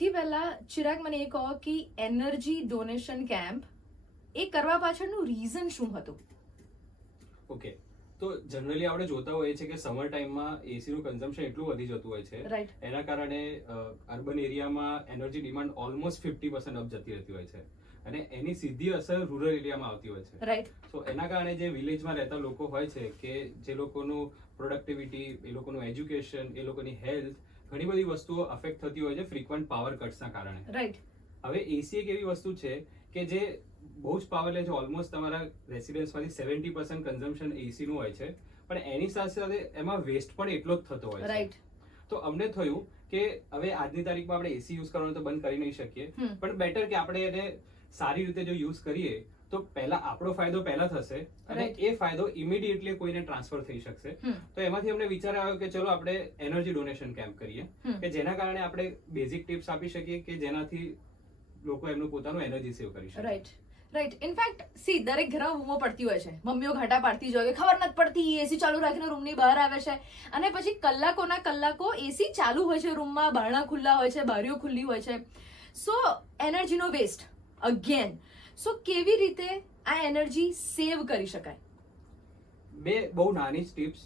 સૌથી પહેલા ચિરાગ મને એ કહો કે એનર્જી ડોનેશન કેમ્પ એ કરવા પાછળનું રીઝન શું હતું? ઓકે, તો જનરલી આપણે જોતા હોઈએ છીએ કે સમર ટાઈમમાં એસી નું કન્ઝમ્પશન એટલું વધી જતું હોય છે, રાઈટ, એના કારણે અર્બન એરિયામાં એનર્જી ડિમાન્ડ ઓલમોસ્ટ 50% અપ જતી રહેતી હોય છે અને એની સીધી અસર રૂરલ એરિયામાં આવતી હોય છે. રાઈટ, તો એના કારણે જે વિલેજમાં રહેતા લોકો હોય છે કે જે લોકોનું પ્રોડક્ટિવિટી, એ લોકોનું એજ્યુકેશન, એ લોકોની હેલ્થ, ઘણી બધી વસ્તુઓ અફેક્ટ થતી હોય છે ફ્રીક્વન્ટ પાવર કટ્સના કારણે. રાઈટ, હવે એસી એક એવી વસ્તુ છે કે જે બહુ જ પાવર લે છે. ઓલમોસ્ટ તમારા રેસિડેન્સમાંથી 70% કન્ઝમ્પશન એસી નું હોય છે, પણ એની સાથે સાથે એમાં વેસ્ટ પણ એટલો જ થતો હોય છે. રાઈટ, તો અમને થયું કે હવે આજની તારીખમાં આપણે એસી યુઝ કરવાનું તો બંધ કરી નહીં શકીએ, પણ બેટર કે આપણે એને સારી રીતે જો યુઝ કરીએ તો પહેલા આપણો ફાયદો પહેલા થશે અને Right. એ ફાયદો ઇમિડિયેટલી કોઈને ટ્રાન્સફર થઈ શકશે. તો એમાંથી અમને વિચાર આવ્યો કે ચલો આપણે એનર્જી ડોનેશન કેમ્પ કરીએ કે જેના કારણે આપણે બેઝિક ટિપ્સ આપી શકીએ કે જેનાથી લોકો એમનું પોતાનું એનર્જી સેવ કરી શકે. Right, right. ઇનફેક્ટ સી દરેક ઘરમાં બૂમો પડતી હોય છે, મમ્મીઓ ઘાટા પાડતી જ હોય કે ખબર નથી પડતી, એસી ચાલુ રાખીને રૂમની બહાર આવે છે અને પછી કલાકોના કલાકો એસી ચાલુ હોય છે રૂમમાં, બારણા ખુલ્લા હોય છે, બારીઓ ખુલ્લી હોય છે. સો એનર્જીનો વેસ્ટ અગેન. સો કેવી રીતે આ એનર્જી સેવ કરી શકાય? બે બહુ નાની જ ટિપ્સ.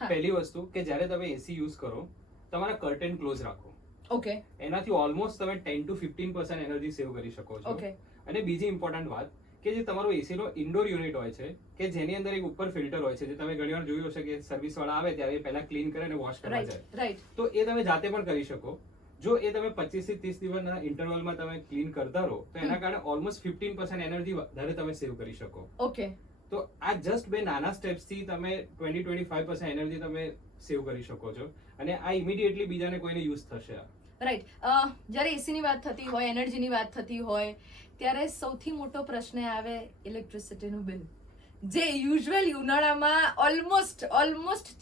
હા. પહેલી વસ્તુ કે જ્યારે તમે એસી યુઝ કરો તમારા કર્ટેન ક્લોઝ રાખો. ઓકે, એનાથી ઓલમોસ્ટ તમે 10 to 15% એનર્જી સેવ કરી શકો છો. ઓકે, અને બીજી ઇમ્પોર્ટન્ટ વાત કે જે તમારો એસી નો ઇન્ડોર યુનિટ હોય છે કે જેની અંદર એક ઉપર ફિલ્ટર હોય છે, જે તમે ઘણીવાર જોયું હશે કે સર્વિસ વાળા આવે ત્યારે એ પહેલા ક્લીન કરે અને વોશ કરવા જાય, રાઈટ, રાઈટ, તો એ તમે જાતે પણ કરી શકો. જો એ તમે 25 થી 30 દિવસના ઇન્ટરવલમાં તમે ક્લીન કરતા રહો તો એના કારણે ઓલમોસ્ટ 15% એનર્જી વધારે તમે સેવ કરી શકો. ઓકે. તો આ જસ્ટ બે નાના સ્ટેપ્સ થી તમે 20-25% એનર્જી તમે સેવ કરી શકો છો અને આ ઇમિડિયેટલી બીજાને કોઈને યુઝ થશે. રાઈટ. જ્યારે એસીની વાત થતી હોય, એનર્જીની વાત થતી હોય, ત્યારે સૌથી મોટો પ્રશ્ન આવે ઇલેક્ટ્રિસિટીનું બિલ, જે યુઝ્યુઅલી ઉનાળામાં ઓલમોસ્ટ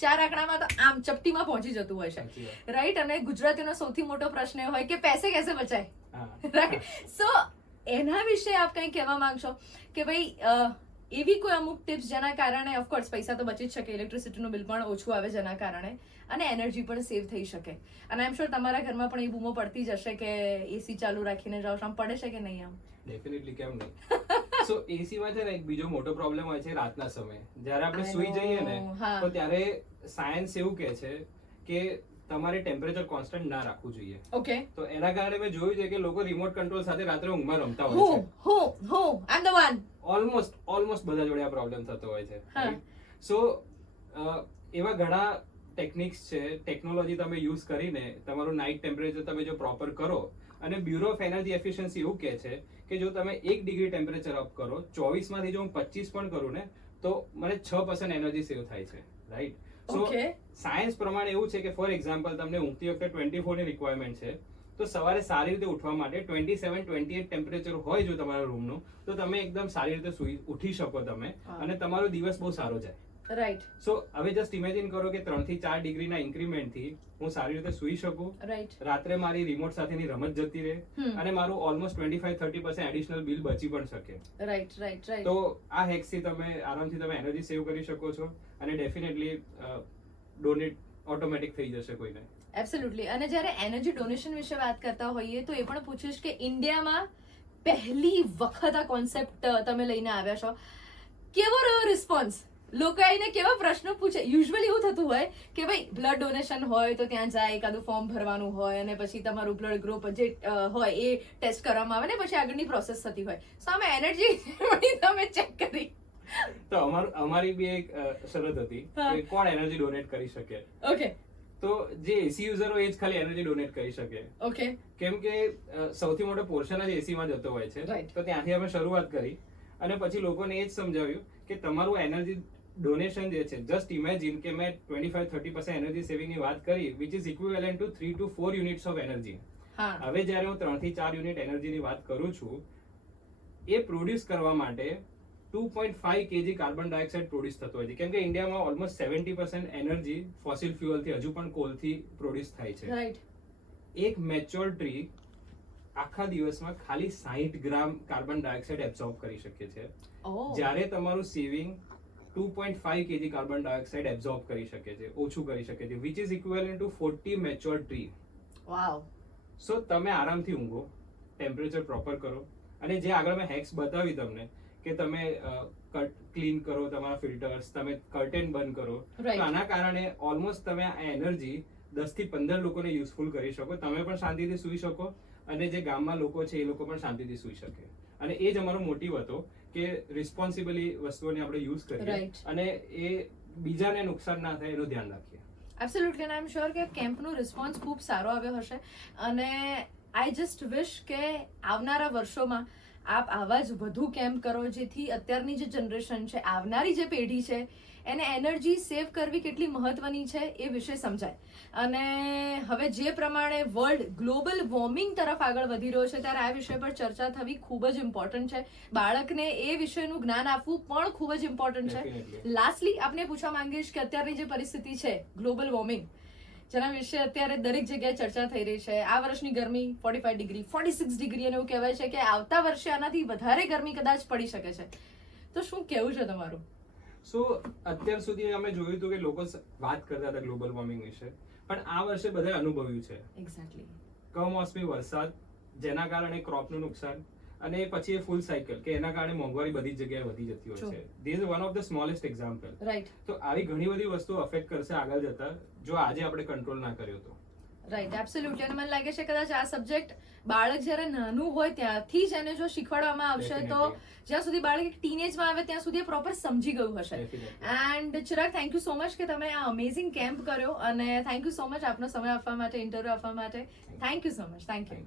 4 આંકડામાં તો આમ ચપટીમાં પહોંચી જતું હોય છે. સાચી વાત. રાઈટ. અને ગુજરાતીનો સૌથી મોટો પ્રશ્ન એ હોય કે પૈસે કેસે બચાય. હા. રાઈટ. સો એના વિશે આપ કંઈ કહેવા માંગશો કે ભાઈ એવી કોઈ અમુક ટિપ્સ જેના કારણે ઓફકોર્સ પૈસા તો બચી જ શકે, ઇલેક્ટ્રિસિટીનું બિલ પણ ઓછું આવે જેના કારણે, અને એનર્જી પણ સેવ થઈ શકે. અને આઈ એમ શ્યોર તમારા ઘરમાં પણ એ બૂમો પડતી જ હશે કે એસી ચાલુ રાખીને જાઓ છો, આમ પડે છે કે નહીં? આમ ડેફિનેટલી, કેમ નહીં. સો એસી માં છે ને એક બીજો મોટો પ્રોબ્લેમ હોય છે રાતના સમયે. જ્યારે આપણે I સુઈ know. જઈએ ને હા. તો ત્યારે સાયન્સ એવું કહે છે કે તમારે ટેમ્પરેચર કોન્સ્ટન્ટ ના રાખવું જોઈએ. ઓકે. તો એના કારણે મેં જોયું છે કે લોકો રિમોટ કંટ્રોલ સાથે રાત્રે ઊંઘમાં રમતા હોય છે. હું આઈ એમ ધ વન. ઓલમોસ્ટ બધા જોડે આ પ્રોબ્લેમ થતો હોય છે. હા. સો એવા ઘણા ટેકનિક્સ છે, ટેકનોલોજી તમે યુઝ કરીને તમારું નાઇટ ટેમ્પરેચર તમે જો પ્રોપર કરો, અને બ્યુરો ઓફ એનર્જી એફિશિયન્સી એવું કહે છે કે જો તમે 1 ડિગ્રી ટેમ્પરેચર અપ કરો, 24 માંથી જો હું 25 પણ કરું ને તો મને 6% એનર્જી સેવ થાય છે. રાઈટ. સો Okay. સાયન્સ પ્રમાણે એવું છે કે ફોર એક્ઝામ્પલ તમને ઊંઘતી વખતે 24 ની રિક્વાયરમેન્ટ છે, તો સવારે સારી રીતે ઉઠવા માટે 27-28 ટેમ્પરેચર હોય જો તમારા રૂમનું, તો તમે એકદમ સારી રીતે ઉઠી શકો તમે હા. અને તમારો દિવસ બહુ સારો જાય. રાઈટ, સો હવે જસ્ટ ઇમેજિન કરો કે 3 થી 4 ડિગ્રીના ઇન્ક્રીમેન્ટથી હું સારી રીતે સૂઈ શકું, રાઈટ, રાત્રે મારી રિમોટ સાથેની રમત જતી રહે અને મારું ઓલમોસ્ટ 25-30% એડિશનલ બિલ બચી પણ શકે. Right, right, right. તો આ હેક્સથી તમે આરામથી તમે એનર્જી સેવ કરી શકો છો અને ડેફિનેટલી ડોનેટ ઓટોમેટિક થઈ જશે કોઈને. એબ્સોલ્યુટલી. અને જ્યારે એનર્જી ડોનેશન વિશે વાત કરતા હોઈએ તો એ પણ પૂછીશ કે ઇન્ડિયામાં પહેલી વખત આ કોન્સેપ્ટ તમે લઈને આવ્યા છો, કેવો રહ્યો રિસ્પોન્સ? લોકો આવીને કેવા પ્રશ્નો પૂછે? યુઝ્યુઅલી એવું થતું હોય કે ભાઈ બ્લડ ડોનેશન હોય તો ત્યાં જાય, એકાદું ફોર્મ ભરવાનું હોય અને પછી તમારું બ્લડ ગ્રુપ જે હોય એ ટેસ્ટ કરવામાં આવે ને પછી આગળની પ્રોસેસ થતી હોય. સો અમે એનર્જી તમે ચેક કરી. તો અમારી બી એક શરત હતી હા. કે કોણ એનર્જી ડોનેટ કરી શકે. ઓકે, તો જે એસી યુઝર હોય એ જ ખાલી એનર્જી ડોનેટ કરી શકે, ઓકે, કેમ કે સૌથી મોટો પોર્શન જ એસી માં જતો હોય છે. Right. તો ત્યાંથી અમે શરૂઆત કરી અને પછી લોકોને એ જ સમજાવ્યું કે તમારું એનર્જી ડોનેશન જે છે, જસ્ટ ઇમેજિન કે મેં 25-30% એનર્જી સેવિંગ ની વાત કરી, which is equivalent two 3 to 4 units of energy. હા, હવે જ્યારે હું 3 થી 4 યુનિટ એનર્જીની વાત કરું છું, એ પ્રોડ્યુસ કરવા માટે 2.5 kg કાર્બન ડાયોક્સાઇડ પ્રોડ્યુસ થતો હોય છે, કેમ કે ઇન્ડિયામાં ઓલમોસ્ટ 70% એનર્જી ફોસિલ ફ્યુઅલથી હજુ પણ કોલથી પ્રોડ્યુસ થાય છે. રાઈટ. એક મેચ્યોર ટ્રી આખા દિવસમાં ખાલી 60 ગ્રામ કાર્બન ડાયોક્સાઇડ એબ્સોર્બ કરી શકે છે, ઓહ, જ્યારે તમારું saving 2.5 kg carbon dioxide absorb કરી શકે છે, ઓછું કરી શકે છે, which is equivalent to 40 mature tree. Wow. So તમે આરામથી ઊંઘો, ટેમ્પરેચર પ્રોપર કરો, અને જે આગળ મેં હેક્સ બતાવી તમને કે તમે ક્લીન કરો તમારા ફિલ્ટર્સ, તમે કર્ટેન બંધ કરો, તો Right. આના કારણે ઓલમોસ્ટ તમે આ એનર્જી 10 થી 15 લોકોને યુઝફુલ કરી શકો, તમે પણ શાંતિથી સૂઈ શકો અને જે ગામમાં લોકો છે એ લોકો પણ શાંતિથી સૂઈ શકે. અને એ જ અમારો મોટિવ હતો કે રિસ્પોન્સિબલી વસ્તુઓને આપણે યુઝ કરીએ Right. અને એ બીજાને નુકસાન ના થાય એનું ધ્યાન રાખીએ. એબ્સોલ્યુટલી, આઈ એમ શ્યોર કે કેમ્પનો રિસ્પોન્સ ખૂબ સારો આવ્યો હશે અને આઈ જસ્ટ વિશ કે આવનારા વર્ષોમાં આપ આવા જ વધુ કેમ્પ કરો, જેથી અત્યારની જે જનરેશન છે, આવનારી જે પેઢી છે, એને એનર્જી સેવ કરવી કેટલી મહત્વની છે એ વિશે સમજાય. અને હવે જે પ્રમાણે વર્લ્ડ ગ્લોબલ વોર્મિંગ તરફ આગળ વધી રહ્યો છે, ત્યારે આ વિષય પર ચર્ચા થવી ખૂબ જ ઇમ્પોર્ટન્ટ છે. બાળકને એ વિષયનું જ્ઞાન આપવું પણ ખૂબ જ ઇમ્પોર્ટન્ટ છે. Definitely. લાસ્ટલી આપને પૂછવા માંગીશ કે અત્યારની જે પરિસ્થિતિ છે ગ્લોબલ વોર્મિંગ, જેના વિશે અત્યારે દરેક જગ્યાએ ચર્ચા થઈ રહી છે, આ વર્ષની ગરમી 45 ડિગ્રી 46 ડિગ્રી, અને એવું કહેવાય છે કે આવતા વર્ષે આનાથી વધારે ગરમી કદાચ પડી શકે છે, તો શું કહેવું છે તમારું? સો અત્યાર સુધી અમે જોયું હતું કે લોકો વાત કરતા હતા ગ્લોબલ વોર્મિંગ વિશે, પણ આ વર્ષે બધાએ અનુભવ્યું છે એક્ઝેક્ટલી. કમોસમી વરસાદ, જેના કારણે ક્રોપનું નુકસાન, અને પછી એ ફૂલ સાયકલ કે એના કારણે મોંઘવારી બધી જ જગ્યાએ વધી જતી હોય True. છે. This is one of the smallest example. Right, તો આવી ઘણી બધી વસ્તુઓ અફેક્ટ કરશે આગળ જતા, જો આજે આપણે કંટ્રોલ ના કર્યો તો. Right, absolutely. અને મને લાગે છે કદાચ આ સબ્જેક્ટ બાળક જ્યારે નાનું હોય ત્યારથી જ એને જો શીખવાડવામાં આવશે, તો Definitely. જ્યાં સુધી બાળક એક ટીનેજમાં આવે ત્યાં સુધી પ્રોપર સમજી ગયું હશે. Definitely. And Chirag, thank you so much કે તમે આ અમેઝિંગ કેમ્પ કર્યો, અને થેન્ક યુ સો મચ આપનો સમય આપવા માટે, ઇન્ટરવ્યુ આપવા માટે. Thank you so much. Thank you.